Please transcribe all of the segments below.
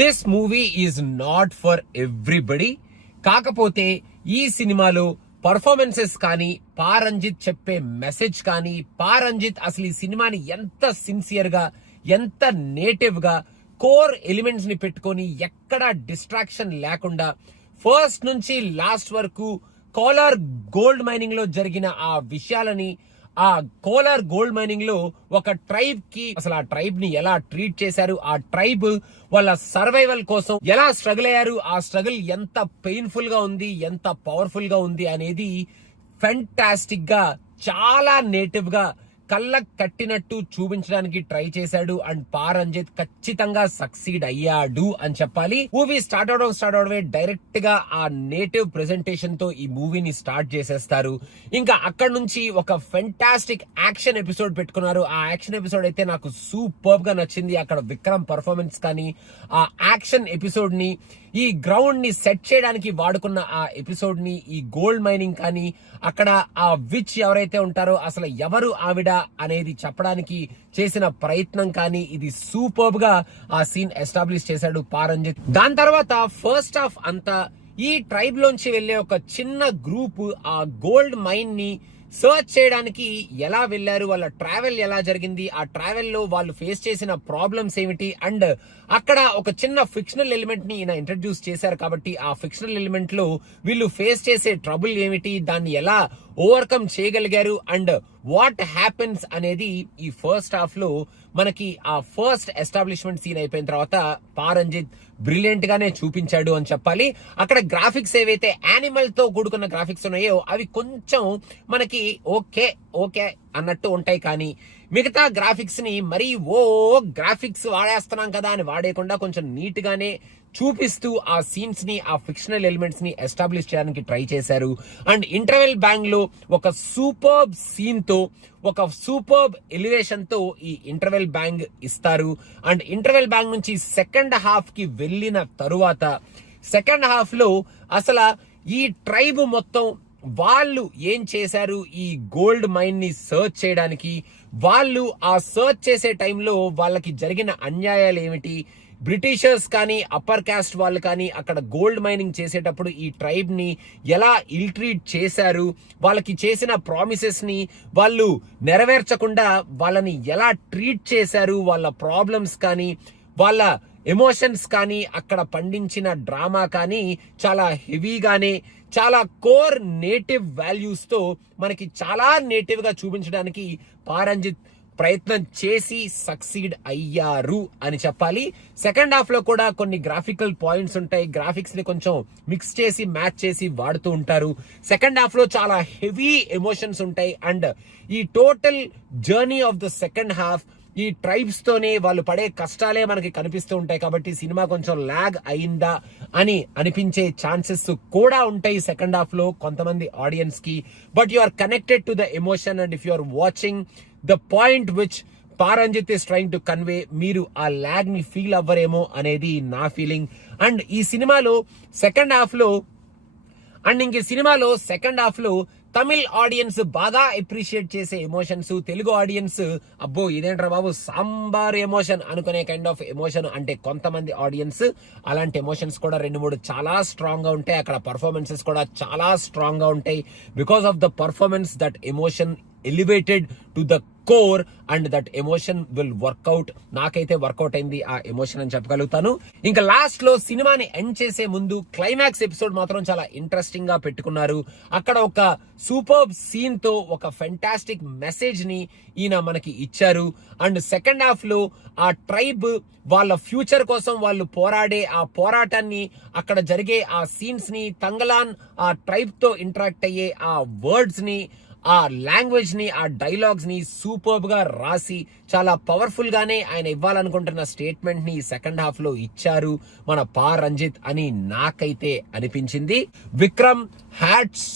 This movie is not for everybody. కాకపోతే ఈ సినిమాలో పర్ఫార్మెన్సెస్ కానీ, పా రంజిత్ చెప్పే మెసేజ్ కానీ, పా రంజిత్ అసలు ఈ సినిమాని ఎంత సిన్సియర్ గా, ఎంత నేటివ్ గా కోర్ ఎలిమెంట్స్ ని పెట్టుకొని ఎక్కడ డిస్ట్రాక్షన్ లేకుండా ఫస్ట్ నుంచి లాస్ట్ వరకు కోలార్ గోల్డ్ మైనింగ్ లో జరిగిన ఆ విషయాలని, ఆ కోలార్ గోల్డ్ మైనింగ్ లో ఒక ట్రైబ్ కి అసలు ఆ ట్రైబ్ ని ఎలా ట్రీట్ చేశారు, ఆ ట్రైబ్ వాళ్ళ సర్వైవల్ కోసం ఎలా స్ట్రగుల్ అయ్యారు, ఆ స్ట్రగుల్ ఎంత పెయిన్ఫుల్ గా ఉంది, ఎంత పవర్ఫుల్ గా ఉంది అనేది ఫెంటాస్టిక్ గా, చాలా నేటివ్ గా కళ్ళకు కట్టినట్టు చూపించడానికి ట్రై చేశాడు. అండ్ పా రంజిత్ ఖచ్చితంగా సక్సీడ్ అయ్యాడు అని చెప్పాలి. మూవీ స్టార్ట్ అవడమే డైరెక్ట్ గా ఆ నేటివ్ ప్రెజెంటేషన్ తో ఈ మూవీని స్టార్ట్ చేసేస్తారు. ఇంకా అక్కడ నుంచి ఒక ఫెంటాస్టిక్ యాక్షన్ ఎపిసోడ్ పెట్టుకున్నారు. ఆ యాక్షన్ ఎపిసోడ్ అయితే నాకు సూపర్ గా నచ్చింది. అక్కడ విక్రమ్ పర్ఫార్మెన్స్ కానీ, ఆ యాక్షన్ ఎపిసోడ్ ని, ఈ గ్రౌండ్ ని సెట్ చేయడానికి వాడుకున్న ఆ ఎపిసోడ్ ని, ఈ గోల్డ్ మైనింగ్ కానీ, అక్కడ ఆ విచ్ ఎవరైతే ఉంటారో అసలు ఎవరు ఆవిడ అనేది చెప్పడానికి చేసిన ప్రయత్నం కానీ, ఇది సూపర్ గా ఆ సీన్ ఎస్టాబ్లిష్ చేశాడు పా రంజిత్. దాని తర్వాత ఫస్ట్ హాఫ్ అంతా ఈ ట్రైబ్ లోంచి వెళ్లే ఒక చిన్న గ్రూప్ ఆ గోల్డ్ మైన్ ని సర్చ్ చేయడానికి ఎలా వెళ్లారు, వాళ్ళ ట్రావెల్ ఎలా జరిగింది, ఆ ట్రావెల్ లో వాళ్ళు ఫేస్ చేసిన ప్రాబ్లమ్స్ ఏమిటి, అండ్ అక్కడ ఒక చిన్న ఫిక్షనల్ ఎలిమెంట్ ని ఈయన ఇంట్రడ్యూస్ చేశారు కాబట్టి ఆ ఫిక్షనల్ ఎలిమెంట్ లో వీళ్ళు ఫేస్ చేసే ట్రబుల్ ఏమిటి, దాన్ని ఎలా ఓవర్కమ్ చేయగలిగారు, అండ్ వాట్ హ్యాపెన్స్ అనేది ఈ ఫస్ట్ హాఫ్ లో మనకి ఆ ఫస్ట్ ఎస్టాబ్లిష్మెంట్ సీన్ అయిపోయిన తర్వాత పా రంజిత్ బ్రిలియంట్ గానే చూపించాడు అని చెప్పాలి. అక్కడ గ్రాఫిక్స్ ఏవైతే యానిమల్ తో కూడుకున్న గ్రాఫిక్స్ ఉన్నాయో అవి కొంచెం మనకి ఓకే ఓకే అన్నట్టు ఉంటాయి, కానీ మిగతా గ్రాఫిక్స్ ని మరీ గ్రాఫిక్స్ వాడేస్తున్నాం కదా అని వాడేయకుండా కొంచెం నీట్ గానే చూపిస్తూ ఆ సీన్స్ ని, ఆ ఫిక్షనల్ ఎలిమెంట్స్ ని ఎస్టాబ్లిష్ చేయడానికి ట్రై చేశారు. అండ్ ఇంటర్వెల్ బ్యాంగ్ లో ఒక సూపర్బ్ సీన్ తో, ఒక సూపర్బ్ ఎలివేషన్ తో ఈ ఇంటర్వెల్ బ్యాంగ్ ఇస్తారు. అండ్ ఇంటర్వెల్ బ్యాంగ్ నుంచి సెకండ్ హాఫ్ కి వెళ్ళిన తరువాత సెకండ్ హాఫ్ లో అసలు ఈ ట్రైబ్ మొత్తం వాళ్ళు ఏం చేశారు, ఈ గోల్డ్ మైన్ ని సర్చ్ చేయడానికి, వాళ్ళు ఆ సర్చ్ చేసే టైంలో వాళ్ళకి జరిగిన అన్యాయాలు ఏమిటి, బ్రిటిషర్స్ కానీ, అప్పర్ కాస్ట్ వాళ్ళు కానీ అక్కడ గోల్డ్ మైనింగ్ చేసేటప్పుడు ఈ ట్రైబ్ ని ఎలా ఇల్ట్రీట్ చేశారు, వాళ్ళకి చేసిన ప్రామిసెస్ ని వాళ్ళు నెరవేర్చకుండా వాళ్ళని ఎలా ట్రీట్ చేశారు, వాళ్ళ ప్రాబ్లమ్స్ కానీ, వాళ్ళ ఎమోషన్స్ కానీ, అక్కడ పండించిన డ్రామా కానీ చాలా హెవీగానే, చాలా కోర్ నేటివ్ వాల్యూస్ తో మనకి చాలా నేటివ్ గా చూపించడానికి పా రంజిత్ ప్రయత్నం చేసి సక్సీడ్ అయ్యారు అని చెప్పాలి. సెకండ్ హాఫ్ లో కూడా కొన్ని గ్రాఫికల్ పాయింట్స్ ఉంటాయి, గ్రాఫిక్స్ ని కొంచెం మిక్స్ చేసి మ్యాచ్ చేసి వాడుతూ ఉంటారు. సెకండ్ హాఫ్ లో చాలా హెవీ ఎమోషన్స్ ఉంటాయి. అండ్ ఈ total journey of the second half ఈ ట్రైబ్స్ తోనే వాళ్ళు పడే కష్టాలే మనకి కనిపిస్తూ ఉంటాయి. కాబట్టి సినిమా కొంచెం లాగ్ అయిందా అని అనిపించే ఛాన్సెస్ కూడా ఉంటాయి సెకండ్ హాఫ్ లో కొంతమంది ఆడియన్స్ కి. But you are connected to the emotion, and if you are watching the point which Pa Ranjith is trying to convey, మీరు ఆ లాగ్ ని ఫీల్ అవ్వరేమో అనేది నా ఫీలింగ్. అండ్ ఈ సినిమాలో సెకండ్ హాఫ్ లో తమిళ్ ఆడియన్స్ బాగా అప్రిషియేట్ చేసే ఎమోషన్స్, తెలుగు ఆడియన్స్ అబ్బో ఇదేంట్రా బాబు సాంబార్ ఎమోషన్ అనుకునే కైండ్ ఆఫ్ ఎమోషన్ అంటే కొంతమంది ఆడియన్స్, అలాంటి ఎమోషన్స్ కూడా 2-3 చాలా స్ట్రాంగ్ గా ఉంటాయి. అక్కడ పర్ఫార్మెన్సెస్ కూడా చాలా స్ట్రాంగ్ గా ఉంటాయి. Because of the performance that emotion elevated to the core and that emotion will work out. నాకైతే వర్కౌట్ అయింది ఆ ఎమోషన్ అని చెప్పగలుగుతాను. ఇంకా లాస్ట్ లో సినిమాని ఎండ్ చేసే ముందు క్లైమాక్స్ ఎపిసోడ్ మాత్రం చాలా ఇంట్రెస్టింగ్ గా పెట్టుకున్నారు. అక్కడ ఒక సూపర్బ్ సీన్ తో ఒక ఫెంటాస్టిక్ మెసేజ్ ని ఈయన మనకి ఇచ్చారు. అండ్ సెకండ్ హాఫ్ లో ఆ ట్రైబ్ వాళ్ళ ఫ్యూచర్ కోసం వాళ్ళు పోరాడే ఆ పోరాటాన్ని, అక్కడ జరిగే ఆ సీన్స్ ని, తంగలాన్ ఆ ట్రైబ్ తో ఇంటరాక్ట్ అయ్యే ఆ వర్డ్స్ ని, ఆ లాంగ్వేజ్ ని, ఆ డైలాగ్స్ ని సూపర్బ్ గా రాసి చాలా పవర్ఫుల్ గానే ఆయన ఇవ్వాలనుకుంటున్న స్టేట్మెంట్ ని సెకండ్ హాఫ్ లో ఇచ్చారు మన పా రంజిత్ అని నాకైతే అనిపించింది. Vikram hats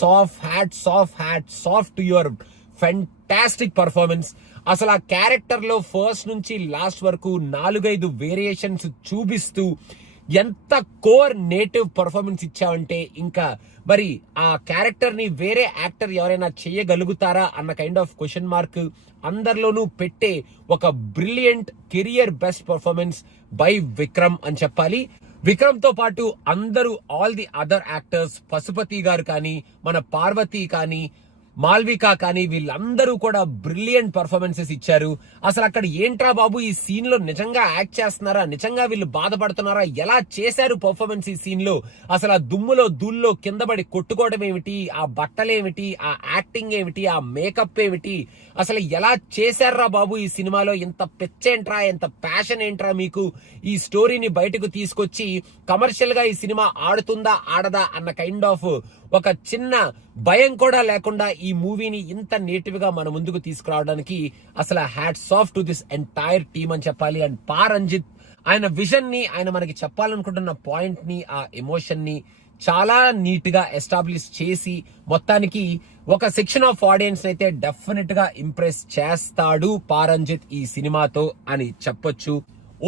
off to your fantastic performance. అసలు ఆ క్యారెక్టర్ లో ఫస్ట్ నుంచి లాస్ట్ వరకు 4-5 వేరియేషన్స్ చూపిస్తూ ఎంత కోర్ నేటివ్ పర్ఫార్మెన్స్ ఇచ్చావంటే ఇంకా మరి ఆ క్యారెక్టర్ ని వేరే యాక్టర్ ఎవరైనా చేయగలుగుతారా అన్న కైండ్ ఆఫ్ క్వశ్చన్ మార్క్ అందరిలోనూ పెట్టే ఒక brilliant career best performance by Vikram అని చెప్పాలి. విక్రమ్ తో పాటు అందరూ all the other actors, Pasupathy garu కానీ, మన పార్వతి కానీ, మాల్విక కానీ వీళ్ళందరూ కూడా బ్రిలియంట్ పర్ఫార్మెన్సెస్ ఇచ్చారు. అసలు అక్కడ ఏంట్రా బాబు ఈ సీన్ లో నిజంగా యాక్ట్ చేస్తున్నారా, నిజంగా వీళ్ళు బాధపడుతున్నారా, ఎలా చేశారు పర్ఫార్మెన్స్ ఈ సీన్ లో, అసలు ఆ దుమ్ములో ధూల్లో కింద పడి కొట్టుకోవడం ఏమిటి, ఆ బట్టలేమిటి, ఆ యాక్టింగ్ ఏమిటి, ఆ మేకప్ ఏమిటి, అసలు ఎలా చేశారా బాబు ఈ సినిమాలో, ఇంత పిచ్చేంట్రా, ఎంత ప్యాషన్ ఏంట్రా మీకు, ఈ స్టోరీని బయటకు తీసుకొచ్చి కమర్షియల్ గా ఈ సినిమా ఆడుతుందా ఆడదా అన్న కైండ్ ఆఫ్ ఒక చిన్న భయం కూడా లేకుండా ఈ మూవీని ఇంత నేటివ్ గా మన ముందుకు తీసుకురావడానికి అసలు hats off to this entire team అని చెప్పాలి. అండ్ పారంజిత్ ఆయన విజన్ ని, ఆయన మనకి చెప్పాలనుకుంటున్న పాయింట్ ని, ఆ ఎమోషన్ ని చాలా నీట్ గా ఎస్టాబ్లిష్ చేసి మొత్తానికి ఒక సెక్షన్ ఆఫ్ ఆడియన్స్ అయితే డెఫినెట్ గా ఇంప్రెస్ చేస్తాడు పారంజిత్ ఈ సినిమాతో అని చెప్పొచ్చు.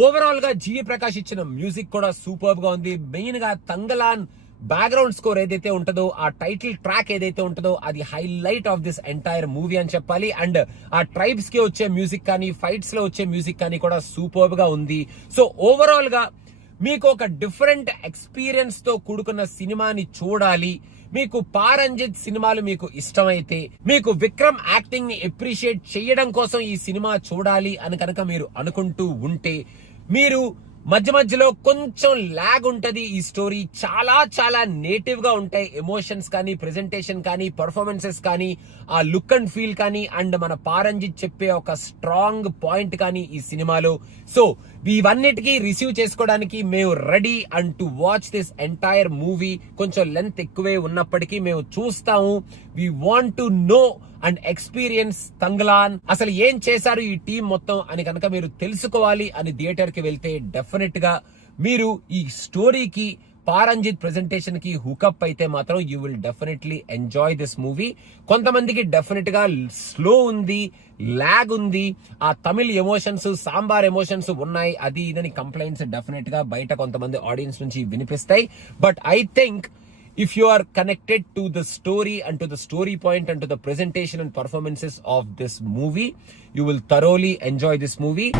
ఓవరాల్ గా జీవి ప్రకాష్ ఇచ్చిన మ్యూజిక్ కూడా సూపర్ గా ఉంది. మెయిన్ గా తంగలాన్ బ్యాక్గ్రౌండ్ స్కోర్ ఏదైతే ఉంటుందో, ఆ టైటిల్ ట్రాక్ ఏదైతే ఉంటుందో అది highlight of this entire movie అని చెప్పాలి. అండ్ ఆ ట్రైబ్స్ కి వచ్చే మ్యూజిక్ కానీ, ఫైట్స్ లో వచ్చే మ్యూజిక్ కానీ కూడా సూపర్ గా ఉంది. సో ఓవరాల్ గా మీకు ఒక డిఫరెంట్ ఎక్స్పీరియన్స్ తో కూడుకున్న సినిమాని చూడాలి, మీకు పారంజిత్ సినిమాలు మీకు ఇష్టమైతే, మీకు విక్రమ్ యాక్టింగ్ ని అప్రిషియేట్ చేయడం కోసం ఈ సినిమా చూడాలి అని కనుక మీరు అనుకుంటూ ఉంటే, మీరు మధ్య మధ్యలో కొంచెం లాగ్ ఉంటది. ఈ స్టోరీ చాలా చాలా నేటివ్ గా ఉంటాయి. ఎమోషన్స్ కానీ, ప్రెజెంటేషన్ కానీ, పర్ఫార్మెన్సెస్ కానీ, ఆ లుక్ అండ్ ఫీల్ కానీ, అండ్ మన పారంజిత్ చెప్పే ఒక స్ట్రాంగ్ పాయింట్ కానీ ఈ సినిమాలో. సో ఇవన్నిటికీ రిసీవ్ చేసుకోవడానికి మేము ready and to watch this entire movie. కొంచెం లెంత్ ఎక్కువే ఉన్నప్పటికీ మేము చూస్తాము. We want to know and experience Thangalaan, అసలు ఏం చేశారు ఈ టీం మొత్తం అని కనుక మీరు తెలుసుకోవాలి అని థియేటర్ కి వెళ్తే డెఫినెట్ గా మీరు ఈ స్టోరీకి, పారంజిత్ ప్రెజెంటేషన్ కి హుకప్ అయితే మాత్రం you will definitely enjoy this movie. కొంతమందికి డెఫినెట్ గా స్లో ఉంది, లాగ్ ఉంది, ఆ తమిళ్ ఎమోషన్స్, సాంబార్ ఎమోషన్స్ ఉన్నాయి, అది ఇదని కంప్లైంట్స్ డెఫినెట్ గా బయట కొంతమంది ఆడియన్స్ నుంచి వినిపిస్తాయి. But I think if you are connected to the story and to the story point and to the presentation and performances of this movie, you will thoroughly enjoy this movie.